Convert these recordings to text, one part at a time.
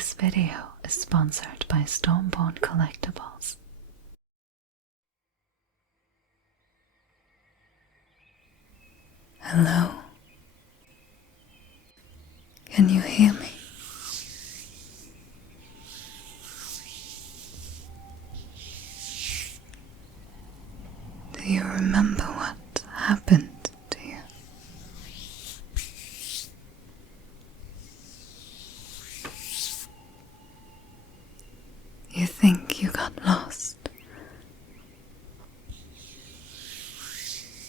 This video is sponsored by Stormborn Collectibles. Hello? Can you hear me? Do you remember what happened to you? You think you got lost?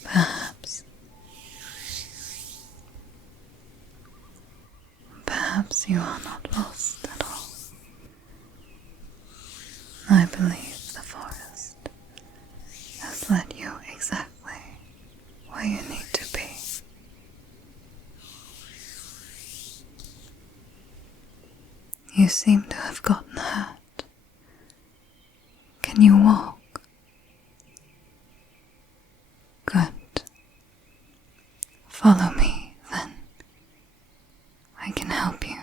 Perhaps. Perhaps you are not lost at all. I believe the forest has led you exactly where you need to be. You seem to have gotten hurt. Can you walk? Good. Follow me, then. I can help you.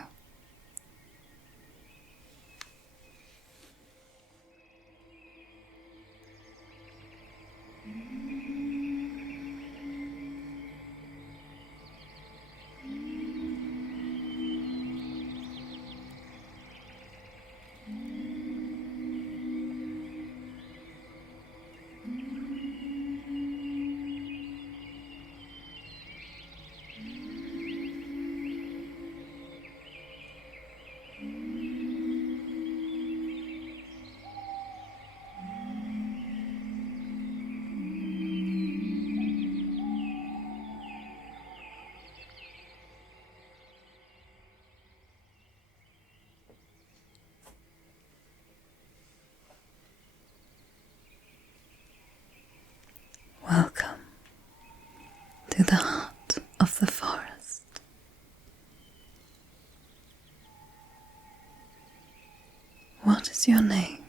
Welcome to the heart of the forest. What is your name?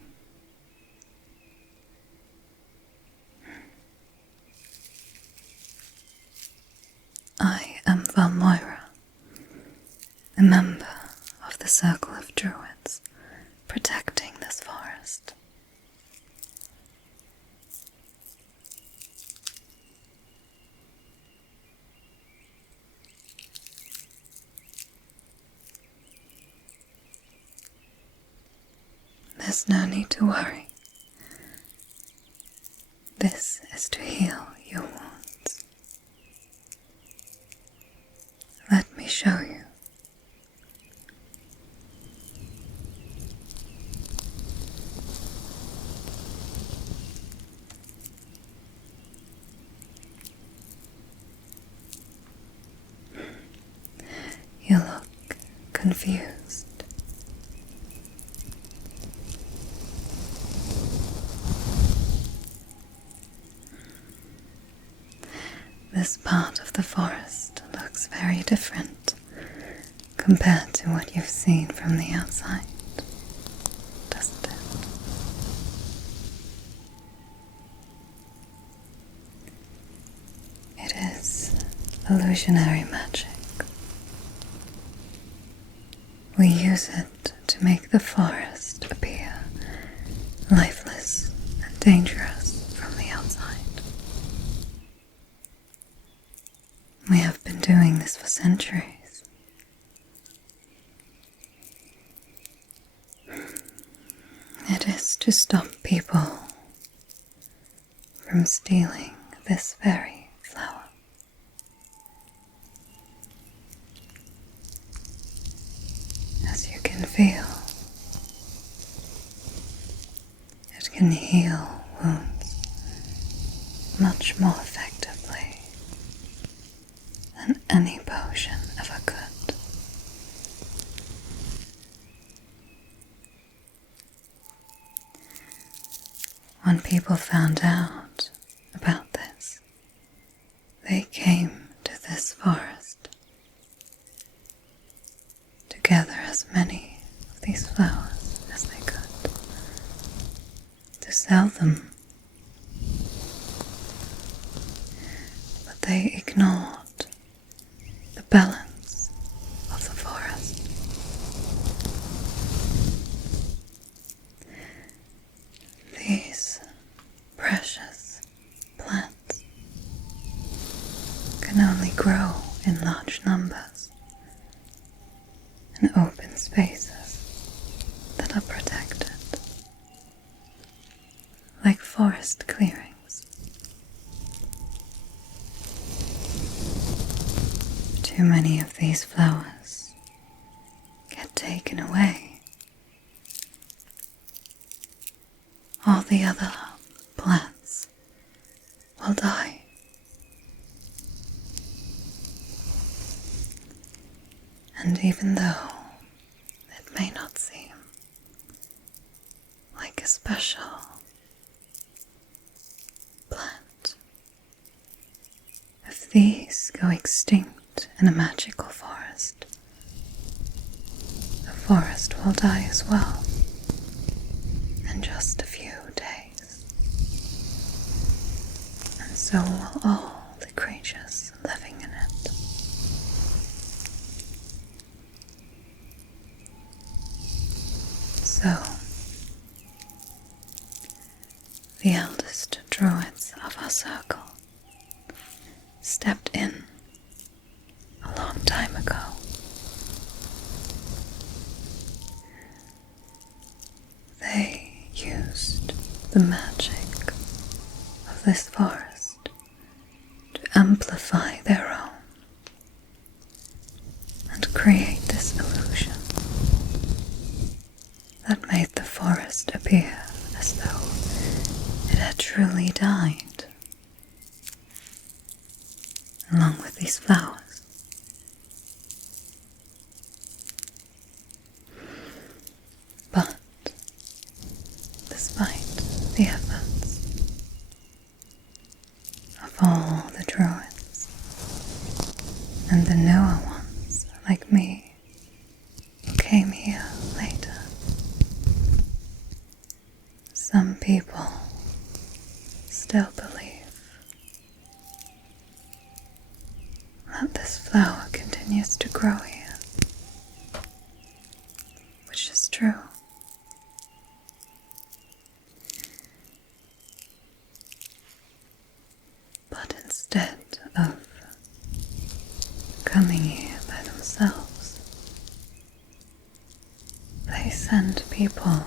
I am Valmoira, a member of the Circle of Druids protecting this forest. There's no need to worry. This is to heal your wounds. Let me show you. You look confused. This part of the forest looks very different compared to what you've seen from the outside, doesn't it? It is illusionary magic. We use it to make the forest appear lifeless and dangerous from the outside. We have been doing this for centuries. It is to stop people from stealing this very flower. As you can feel, it can heal wounds much more effectively than any potion ever could. When people found out about this, they came to this forest to gather as many of these flowers as they could, to sell them. But they ignored the balance of the forest. and open spaces that are protected, like forest clearings. Too many of these flowers get taken away. All the other plants will die. And even though it may not seem like a special plant, if these go extinct in a magical forest, the forest will die as well in just a few days. And so will all the creatures living in it. So, the eldest druids of our circle stepped in a long time ago. They used the magic of this forest to amplify their own and create this illusion that made the forest appear as though it had truly died, along with these flowers. But despite the efforts of all the druids and the newer ones like me who came here later, some people still believe that this flower continues to grow here, which is true. But instead of coming here by themselves, they send people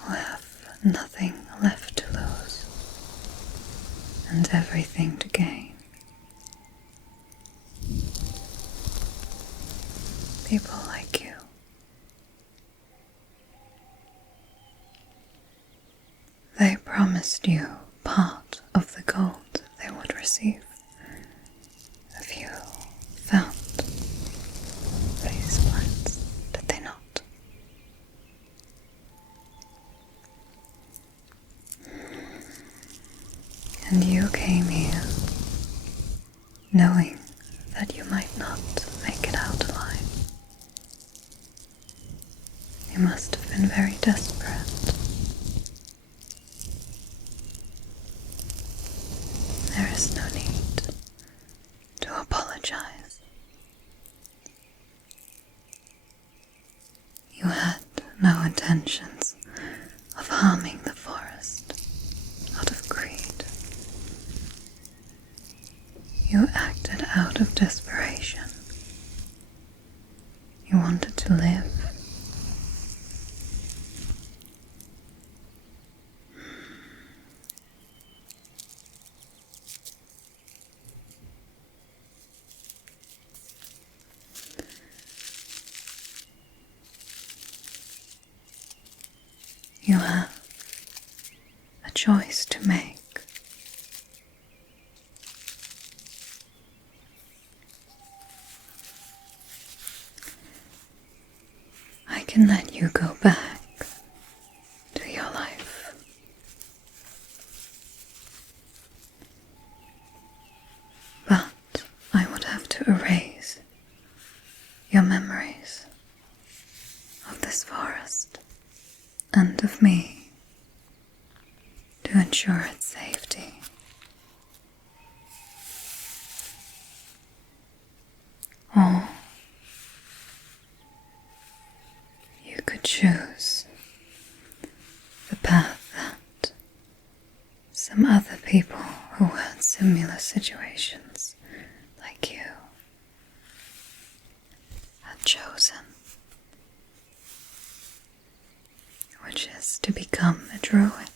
who have nothing left to lose and everything to gain. People like you. They promised you part of the gold they would receive if you found these plants, did they not? And you came here knowing that you might not make it out alive. You must have been very desperate. There is no need to apologize. You had no intentions of harming the forest out of greed. You acted out of desperation. You wanted to live. You have a choice to make. I can let you go back to your life, but I would have to erase your memories of this forest and of me to ensure its safety. Or you could choose the path that some other people who were in similar situations like you chosen, which is to become a druid.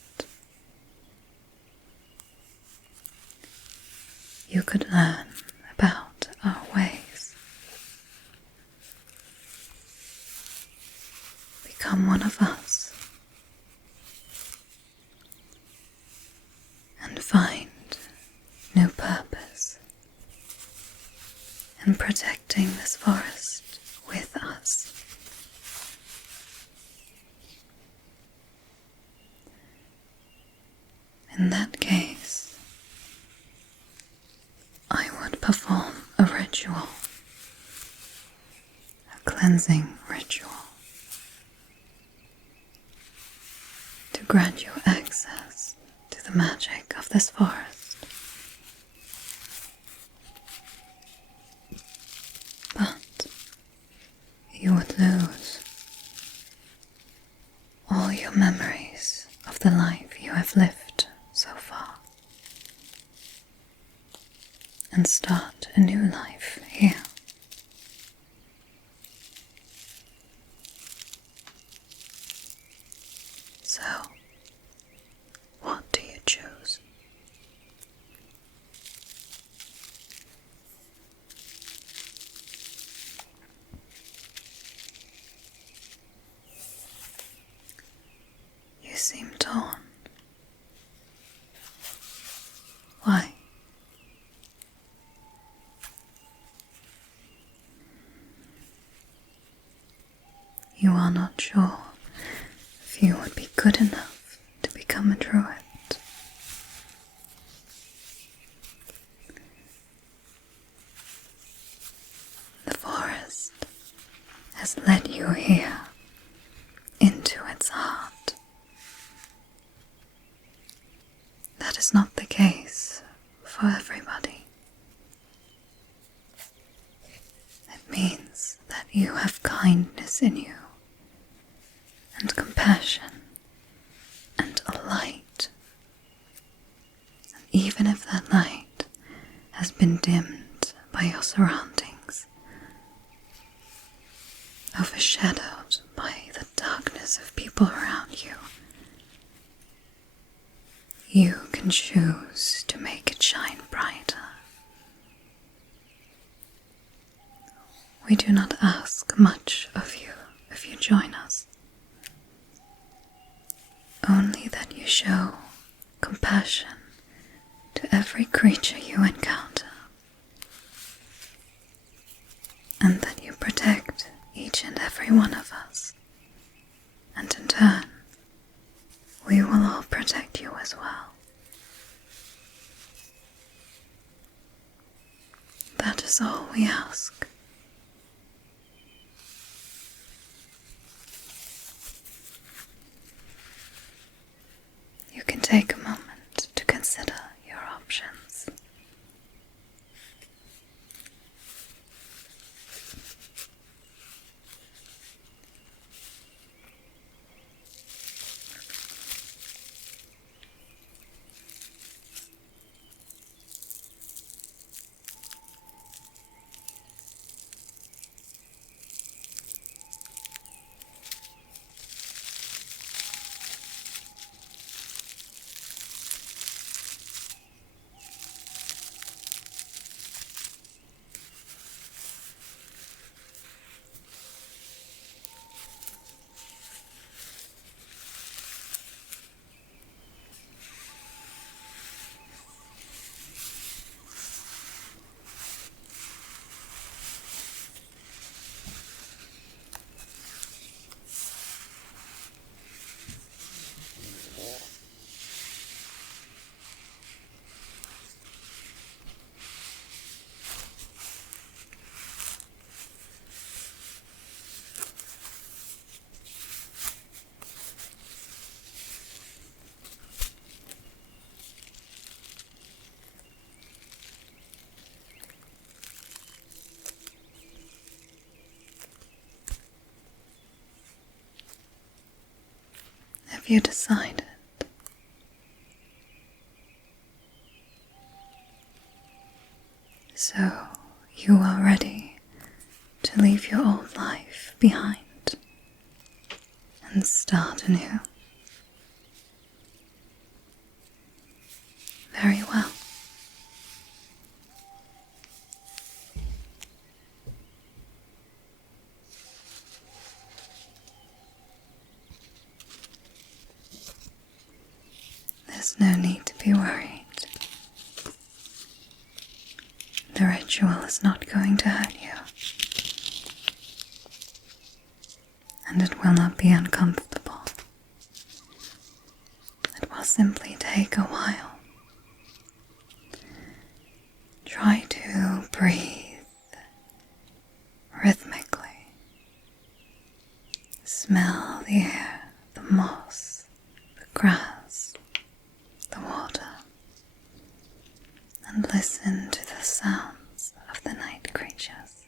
You could learn about our ways, become one of us, and find new purpose in protecting this forest with us. In that case, I would perform a ritual, a cleansing ritual, to grant you access to the magic of this forest. But you would lose all your memories of the life you have lived so far, and start a new life here. So, what do you choose? You seem torn. Why? You are not sure if you would be good enough to become a druid. The forest has led you here into its heart. That is not the case for everybody. It means that you have kindness in you, and compassion, and a light. And even if that light has been dimmed by your surroundings, overshadowed by the darkness of people around you, you can choose to make it shine brighter. We do not ask much of you if you join us. Only that you show compassion to every creature you encounter, and that you protect each and every one of us, and in turn, we will all protect you as well. That is all we ask. You can take a moment to consider your options. Have you decided? So you are ready to leave leave your old life behind and start anew. Very well. There's no need to be worried. The ritual is not going to hurt you, and it will not be uncomfortable. It will simply take a while. Try to breathe rhythmically. Smell the air, the moss, the grass, the water, and listen to the sounds of the night creatures.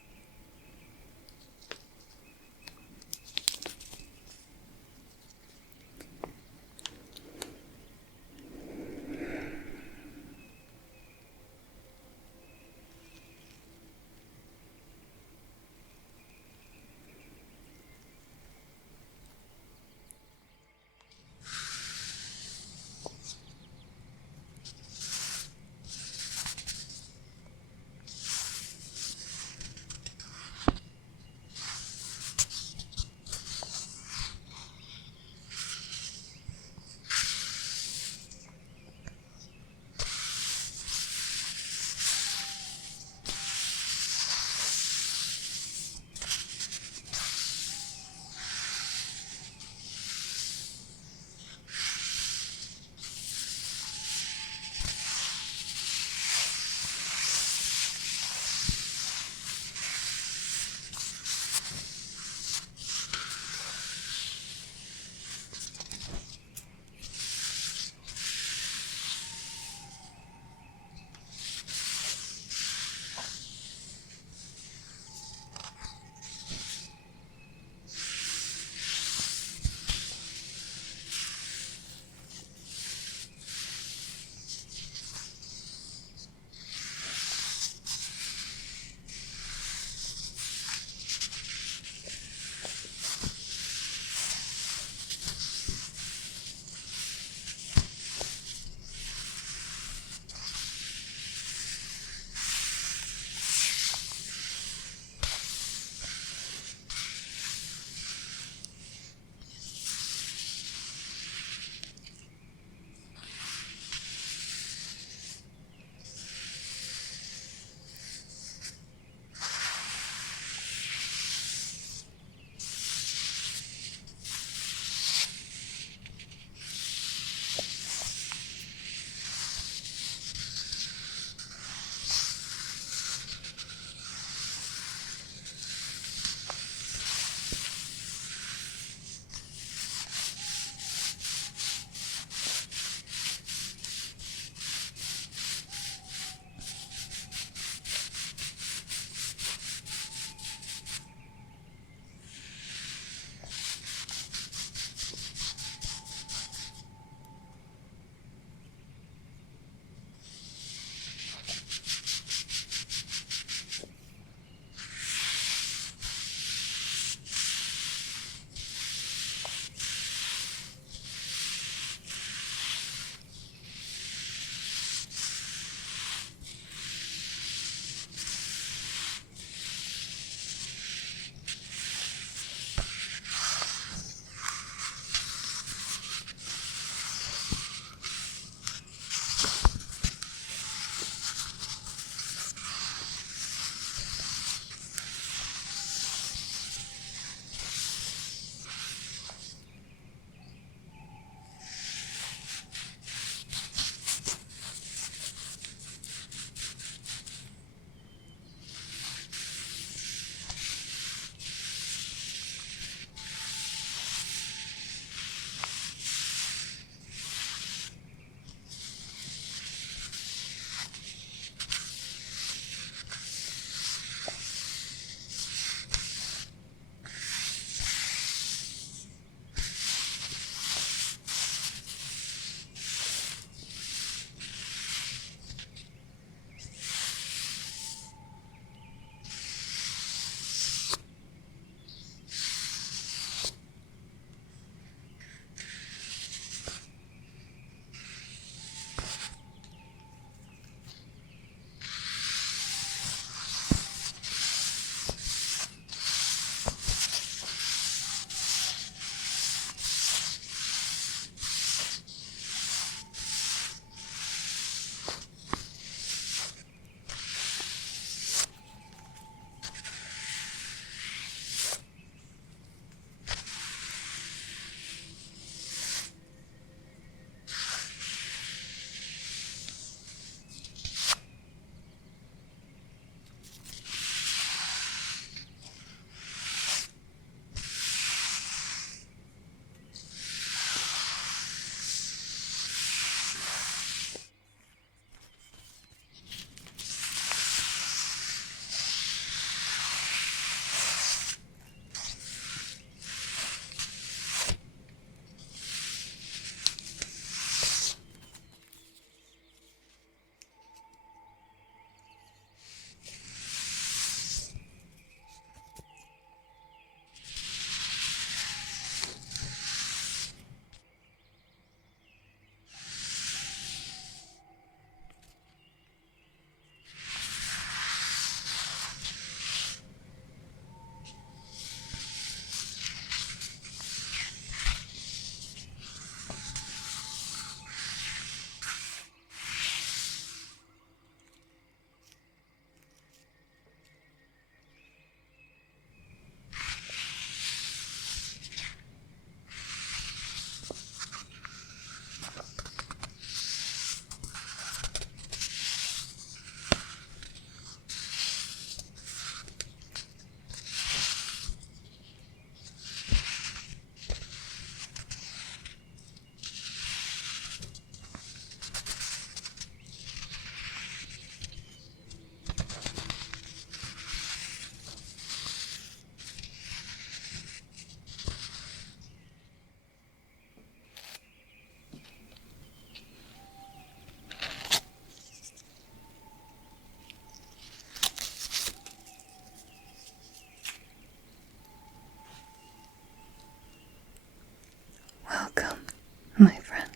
my friend.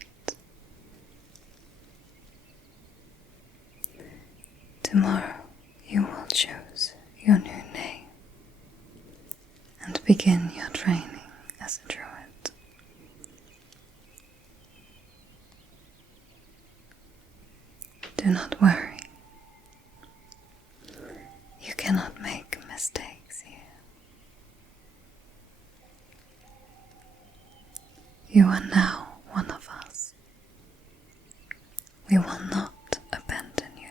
Tomorrow you will choose your new name and begin your training as a druid. Do not worry. You cannot make mistakes here. You are now one of us. We will not abandon you.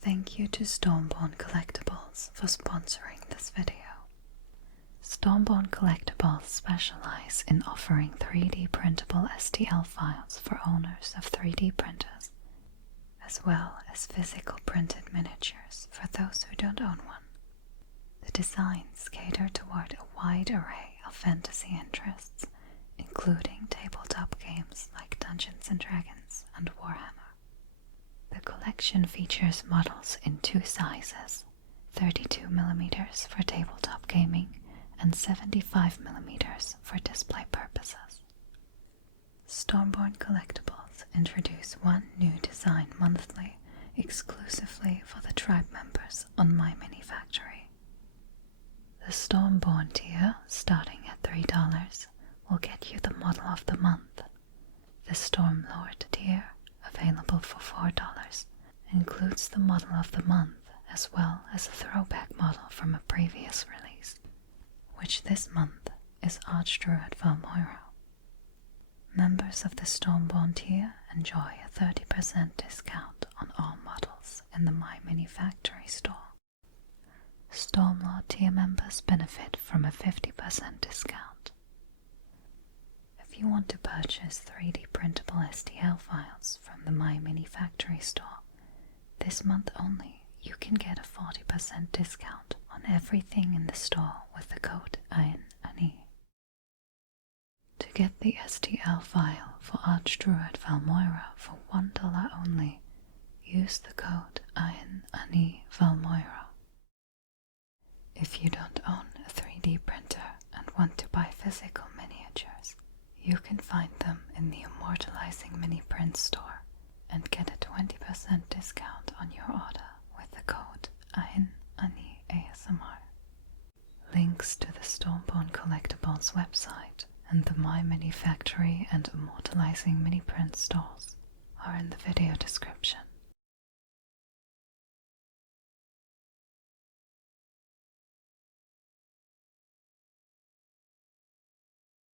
Thank you to Stormborn Collectibles for sponsoring this video. Stormborn Collectibles specialize in offering 3D printable STL files for owners of 3D printers, as well as physical printed miniatures for those who don't own one. The designs cater toward a wide array of fantasy interests, including tabletop games like Dungeons & Dragons and Warhammer. The collection features models in two sizes, 32mm for tabletop gaming and 75mm for display purposes. Stormborn Collectibles introduce one new design monthly exclusively for the tribe members on My Mini Factory. The Stormborn tier, starting at $3, will get you the Model of the Month. The Stormlord tier, available for $4, includes the Model of the Month as well as a throwback model from a previous release, which this month is Archdruid Valmoira. Members of the Stormborn tier enjoy a 30% discount on all models in the My Mini Factory store. Stormlord tier members benefit from a 50% discount. If you want to purchase 3D printable STL files from the My Mini Factory store, this month only you can get a 40% discount on everything in the store with the code AINANI. To get the STL file for Archdruid Valmoira for $1 only, use the code AINANI Valmoira. If you don't own a 3D printer and want to buy physical miniatures, you can find them in the Immortalizing Mini Print store and get a 20% discount on your order with the code AINANIASMR. Links to the Stormborn Collectibles website and the My Mini Factory and Immortalizing Mini Print stores are in the video description.